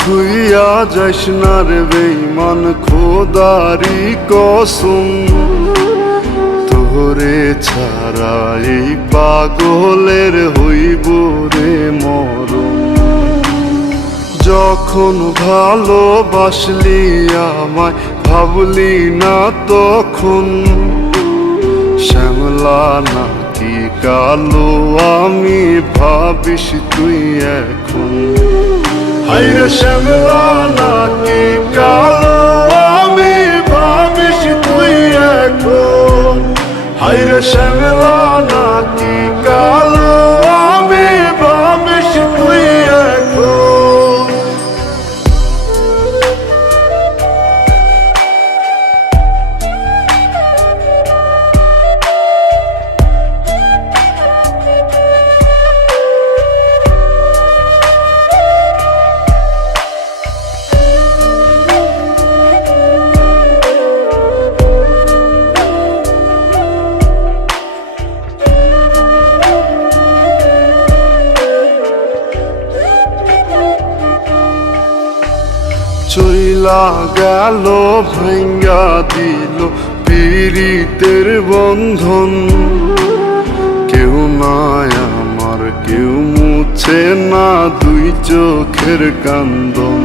খুইয়া যাইস না রে বেঈমান খোদারি কসম, তোরে ছাড়া এই পাগলের হইব রে মরণ। যখন ভালোবাসলি আমায় ভাবলি না তখন, শ্যামলা নাকি কালো আমি ভাবিস তুই এখন। হায়রে শ্যামলা নাকি কালো আমি ভাবিস তুই এখন। হায়রে শ্যামলা নাকি কালো আমি ভাবিস তুই এখন। চইলা গেল ভাঙ্গা দিল পীড়িতের বন্ধন, কেউ নাই আমার কেউ মুছে না দুই চোখের কান্দন।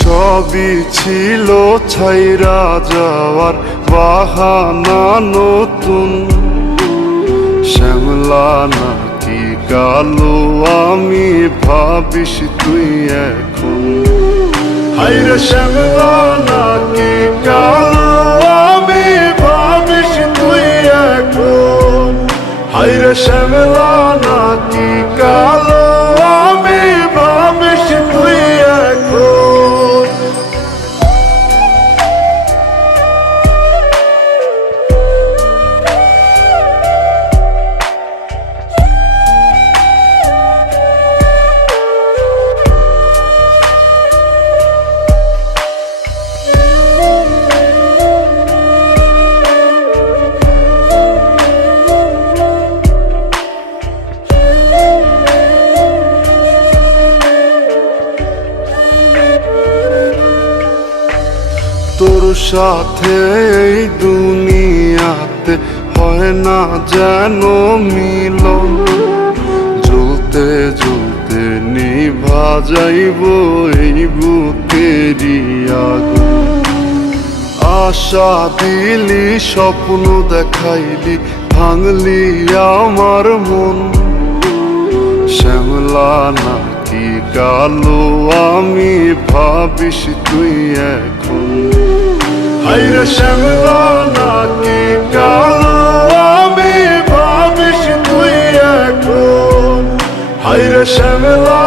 সবই ছিল ছাইরা যাওয়ার বাহানা নতুন, শ্যামলা নাকি কালো আমি ভাবিস তুই এখন। হায়রে শ্যামলা নাকি কালো আমি ভাবিস তুই এখন। হায়রে শ্যামলা নাকি কালো আমি ভাবিস তুই এখন। তোর সাথে এই দুনিয়াতে হয় না যেন মিলন, জ্বলতে জ্বলতে নিভা যাইব এই বুকেরই আগুন। আশা দিলি স্বপ্ন দেখাইলি ভাঙলি আমার মন, শ্যামলা নাকি কালো আমি ভাবিস তুই এখন। হায়রে শ্যামলা নাকি কালো আমি ভাবিস তুই এখন। হায়রে শ্যামলা